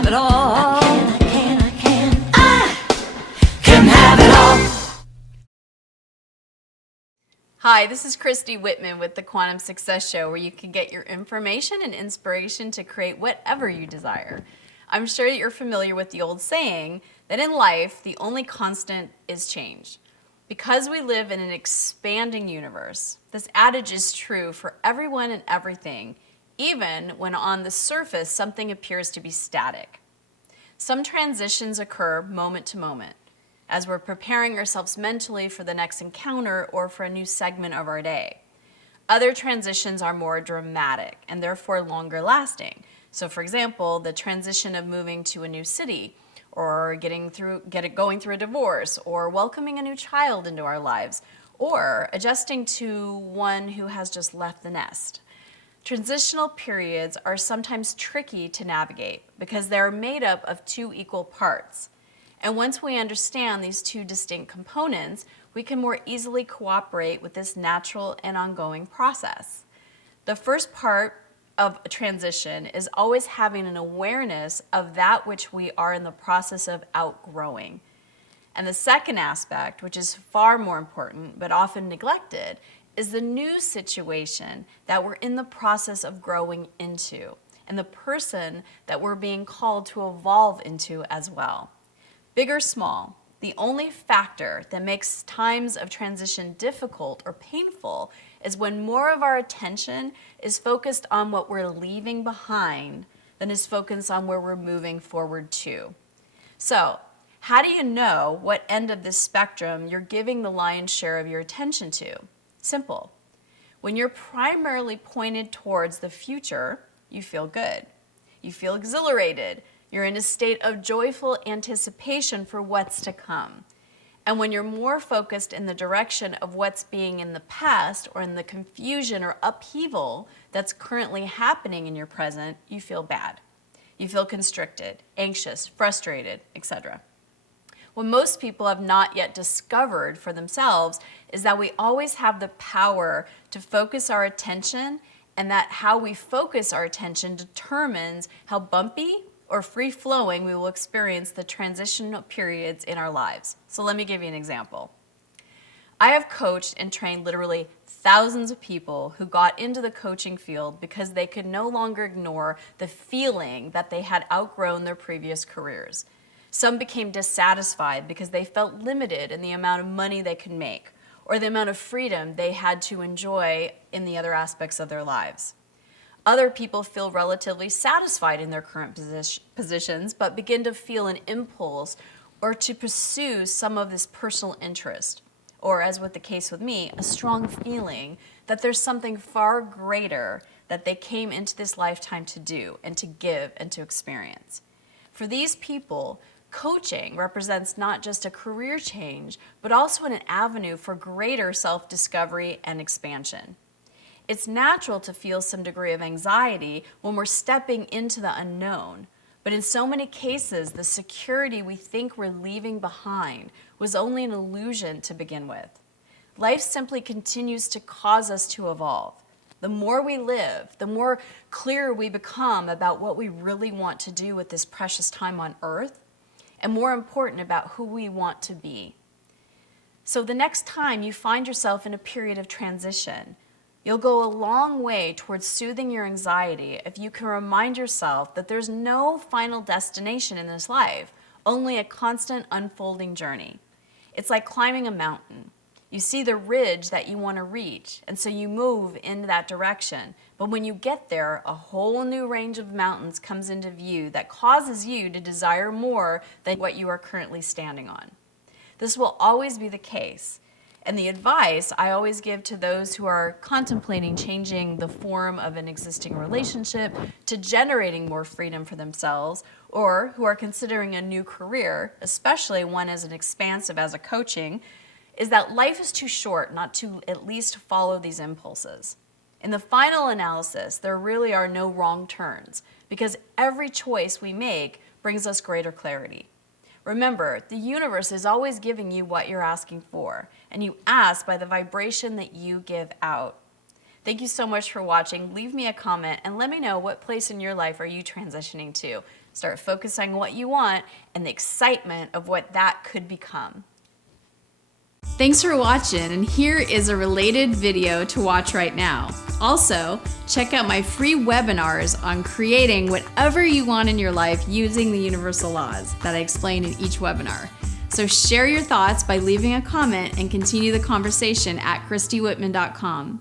have it all. I can have it all. Hi, this is Christy Whitman with the Quantum Success Show, where you can get your information and inspiration to create whatever you desire. I'm sure that you're familiar with the old saying that in life, the only constant is change. Because we live in an expanding universe, this adage is true for everyone and everything, even when on the surface something appears to be static. Some transitions occur moment to moment, as we're preparing ourselves mentally for the next encounter or for a new segment of our day. Other transitions are more dramatic and therefore longer lasting. So for example, the transition of moving to a new city, or going through a divorce, or welcoming a new child into our lives, or adjusting to one who has just left the nest. Transitional periods are sometimes tricky to navigate because they're made up of two equal parts. And once we understand these two distinct components, we can more easily cooperate with this natural and ongoing process. The first part of a transition is always having an awareness of that which we are in the process of outgrowing. And the second aspect, which is far more important but often neglected, is the new situation that we're in the process of growing into, and the person that we're being called to evolve into as well. Big or small, the only factor that makes times of transition difficult or painful is when more of our attention is focused on what we're leaving behind than is focused on where we're moving forward to. So, how do you know what end of this spectrum you're giving the lion's share of your attention to? Simple. When you're primarily pointed towards the future, you feel good. You feel exhilarated. You're in a state of joyful anticipation for what's to come. And when you're more focused in the direction of what's being in the past or in the confusion or upheaval that's currently happening in your present, you feel bad. You feel constricted, anxious, frustrated, etc. What most people have not yet discovered for themselves is that we always have the power to focus our attention, and that how we focus our attention determines how bumpy or free-flowing we will experience the transitional periods in our lives. So let me give you an example. I have coached and trained literally thousands of people who got into the coaching field because they could no longer ignore the feeling that they had outgrown their previous careers. Some became dissatisfied because they felt limited in the amount of money they could make or the amount of freedom they had to enjoy in the other aspects of their lives. Other people feel relatively satisfied in their current positions, but begin to feel an impulse or to pursue some of this personal interest, or as with the case with me, a strong feeling that there's something far greater that they came into this lifetime to do and to give and to experience. For these people, coaching represents not just a career change, but also an avenue for greater self-discovery and expansion. It's natural to feel some degree of anxiety when we're stepping into the unknown, but in so many cases, the security we think we're leaving behind was only an illusion to begin with. Life simply continues to cause us to evolve. The more we live, the more clear we become about what we really want to do with this precious time on earth, and more important about who we want to be. So the next time you find yourself in a period of transition, you'll go a long way towards soothing your anxiety if you can remind yourself that there's no final destination in this life, only a constant unfolding journey. It's like climbing a mountain. You see the ridge that you want to reach, and so you move in that direction. But when you get there, a whole new range of mountains comes into view that causes you to desire more than what you are currently standing on. This will always be the case. And the advice I always give to those who are contemplating changing the form of an existing relationship to generating more freedom for themselves, or who are considering a new career, especially one as expansive as a coaching, is that life is too short not to at least follow these impulses. In the final analysis, there really are no wrong turns, because every choice we make brings us greater clarity. Remember, the universe is always giving you what you're asking for, and you ask by the vibration that you give out. Thank you so much for watching. Leave me a comment and let me know what place in your life are you transitioning to. Start focusing on what you want and the excitement of what that could become. Thanks for watching, and here is a related video to watch right now. Also, check out my free webinars on creating whatever you want in your life using the universal laws that I explain in each webinar. So share your thoughts by leaving a comment and continue the conversation at ChristyWhitman.com.